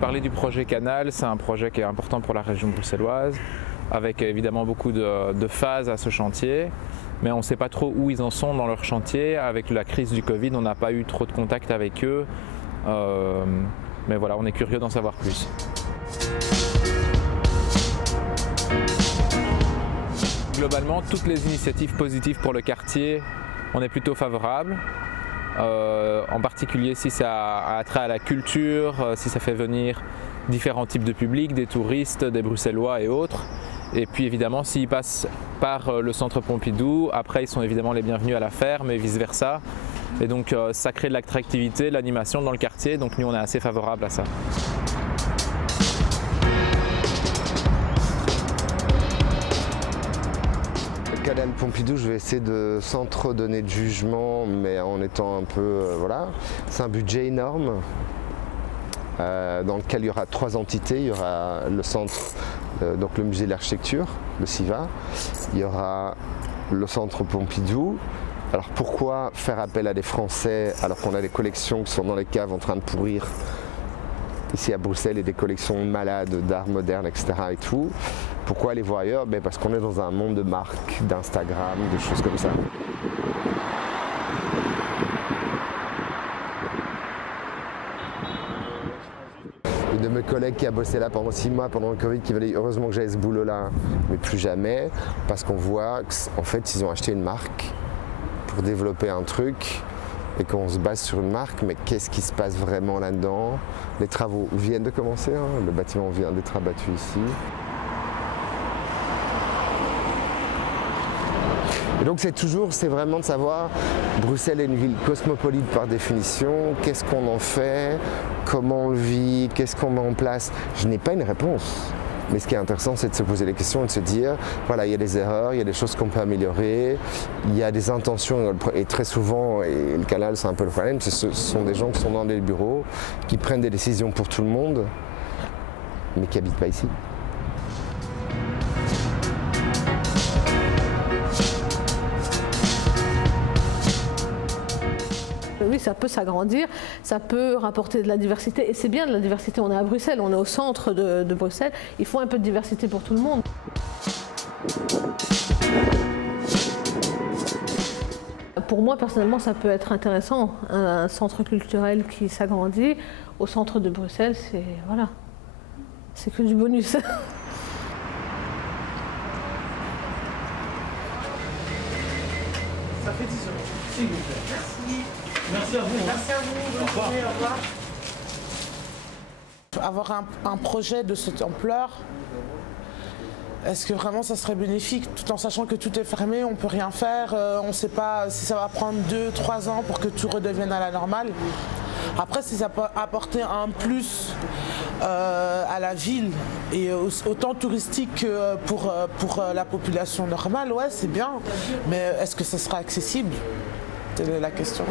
Parler du projet Canal, c'est un projet qui est important pour la région bruxelloise, avec évidemment beaucoup de phases à ce chantier, mais on ne sait pas trop où ils en sont dans leur chantier. Avec la crise du Covid, on n'a pas eu trop de contact avec eux, mais voilà, on est curieux d'en savoir plus. Globalement, toutes les initiatives positives pour le quartier, on est plutôt favorable. En particulier si ça a trait à la culture, si ça fait venir différents types de publics, des touristes, des Bruxellois et autres. Et puis évidemment, s'ils passent par le centre Pompidou, après ils sont évidemment les bienvenus à la ferme et vice versa. Et donc ça crée de l'attractivité, de l'animation dans le quartier, donc nous on est assez favorable à ça. Canal Pompidou, je vais essayer de sans trop donner de jugement, mais en étant un peu, voilà. C'est un budget énorme, dans lequel il y aura 3 entités. Il y aura le centre, donc le musée de l'architecture, le CIVA. Il y aura le centre Pompidou. Alors pourquoi faire appel à des Français alors qu'on a des collections qui sont dans les caves en train de pourrir ici à Bruxelles et des collections malades d'art moderne, etc. et tout. Pourquoi aller voir ailleurs? Parce qu'on est dans un monde de marques, d'Instagram, de choses comme ça. Une de mes collègues qui a bossé là pendant 6 mois pendant le Covid qui m'a dit heureusement que j'avais ce boulot là, mais plus jamais, parce qu'on voit qu'en fait ils ont acheté une marque pour développer un truc et qu'on se base sur une marque, mais qu'est-ce qui se passe vraiment là-dedans? Les travaux viennent de commencer, hein, le bâtiment vient d'être abattu ici. Et donc c'est vraiment de savoir, Bruxelles est une ville cosmopolite par définition, qu'est-ce qu'on en fait, comment on le vit, qu'est-ce qu'on met en place? Je n'ai pas une réponse. Mais ce qui est intéressant, c'est de se poser les questions et de se dire, voilà, il y a des erreurs, il y a des choses qu'on peut améliorer, il y a des intentions, et très souvent, et le canal c'est un peu le problème, ce sont des gens qui sont dans les bureaux, qui prennent des décisions pour tout le monde, mais qui n'habitent pas ici. Oui, ça peut s'agrandir, ça peut rapporter de la diversité, et c'est bien de la diversité, on est à Bruxelles, on est au centre de Bruxelles, il faut un peu de diversité pour tout le monde. Pour moi, personnellement, ça peut être intéressant, un centre culturel qui s'agrandit au centre de Bruxelles, c'est voilà, c'est que du bonus. Ça fait 10 euros, s'il vous plaît. Merci. Merci à vous. Merci à vous. Bonne journée. Au revoir. Avoir un projet de cette ampleur, est-ce que vraiment ça serait bénéfique, tout en sachant que tout est fermé, on ne peut rien faire, on ne sait pas si ça va prendre 2-3 ans pour que tout redevienne à la normale. Après, si ça peut apporter un plus à la ville et autant touristique que pour la population normale, ouais, c'est bien. Mais est-ce que ça sera accessible? C'est la question.